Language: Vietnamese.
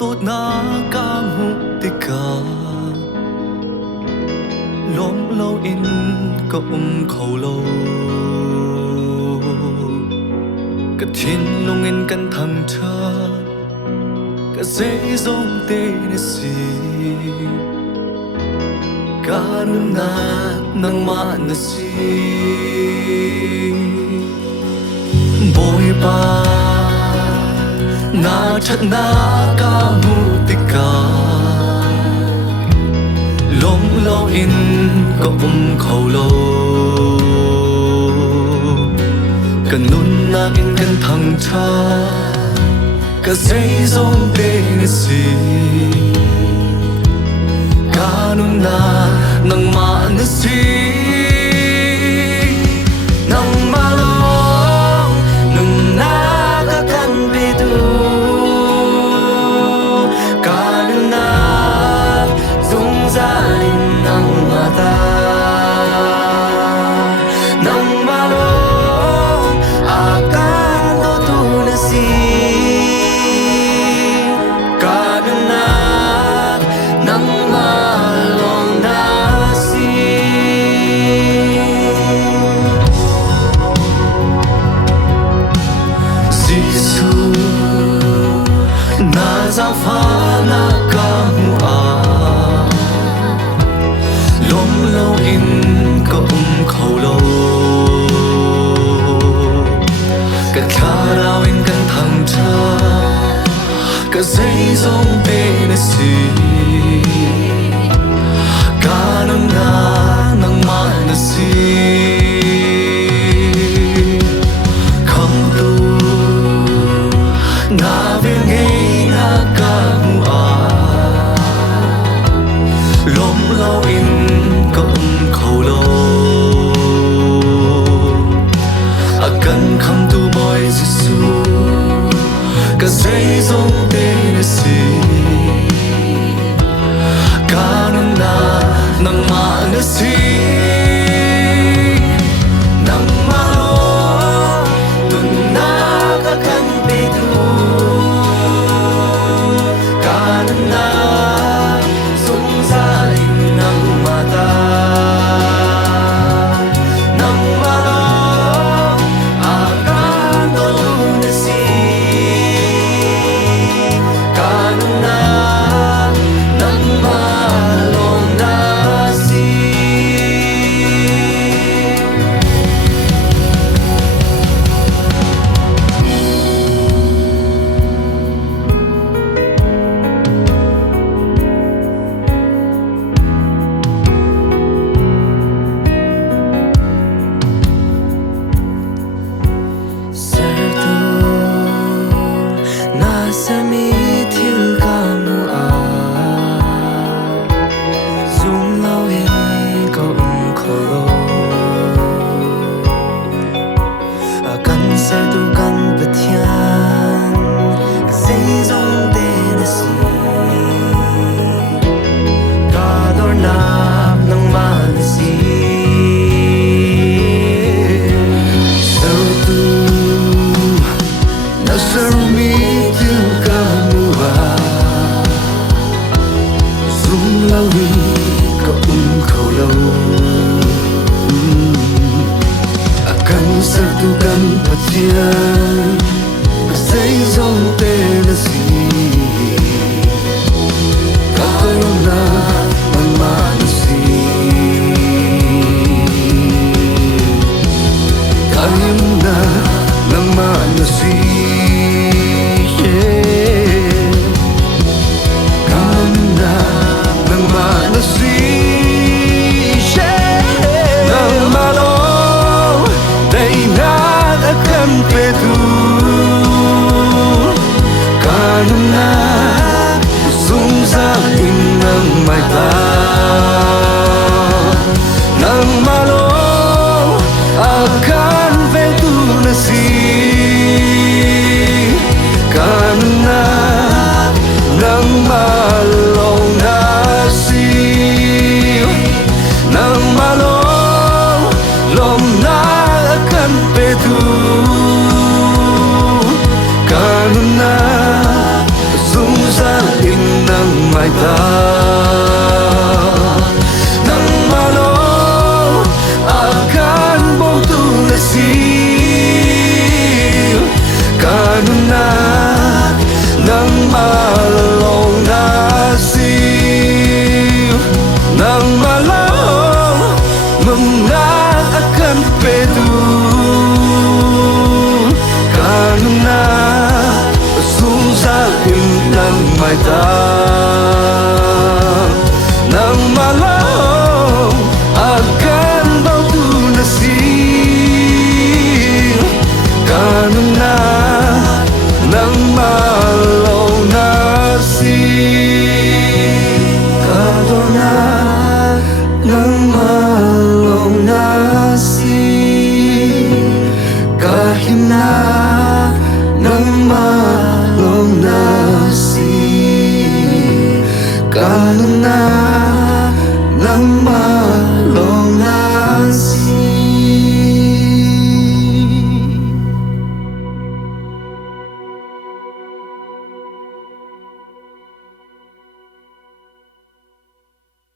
đốt na ca mu tê ca lom lâu in có khẩu lâu cái thiên lông in căn thằng cha cái dễ giống tê nè si cả nung na nang ma nè si bồi ba na chặt na ca mu tê ca lom lâu in có khẩu lâu cần nun na in căn thằng cha cái dây giống tê nè si cả nun na nang ma nè si nang ma lo nun na ka kan be du cả nun na dung ra in nang ma ta nang ma lo akan do tu na si cả nun na nang ma long na si Giêsu na giao pha na ca mu a lom lâu in có khẩu lâu cả khá rao in căn thằng cha cả dây giống tê nè si cả nung na nang ma nè si không tu na về ngay na ca mu a lom lâu in có khẩu lâu a cần không tu boy Giêsu cả dây giống tê nè si cả nung na nang ma nè si nang ma lo nun na ka kan be du cả nung na dung ra in nang ma ta nang ma lo akan do tu nè si cả nung na nang ma long na si Sertu na sami thil ka mu a zum lâu in có khẩu lâu a kan sertu kan pathian dây giống tê nè si cả đôi na nang ma nè si Sertu na sami thil ka mu a zum lâu in có khẩu lâu akan sertu kan pathian dây giống tê nè si cả na nang ma nè si cả na nang ma nè si cả na nang ma nè si nang ma lo dai na da kan pe tu cả na dung ra in nang mai ta nang ma lo akan ve tu nè si cả na nang ma long na si nang ma lo lom na akan pe tu cả na dung ra nắng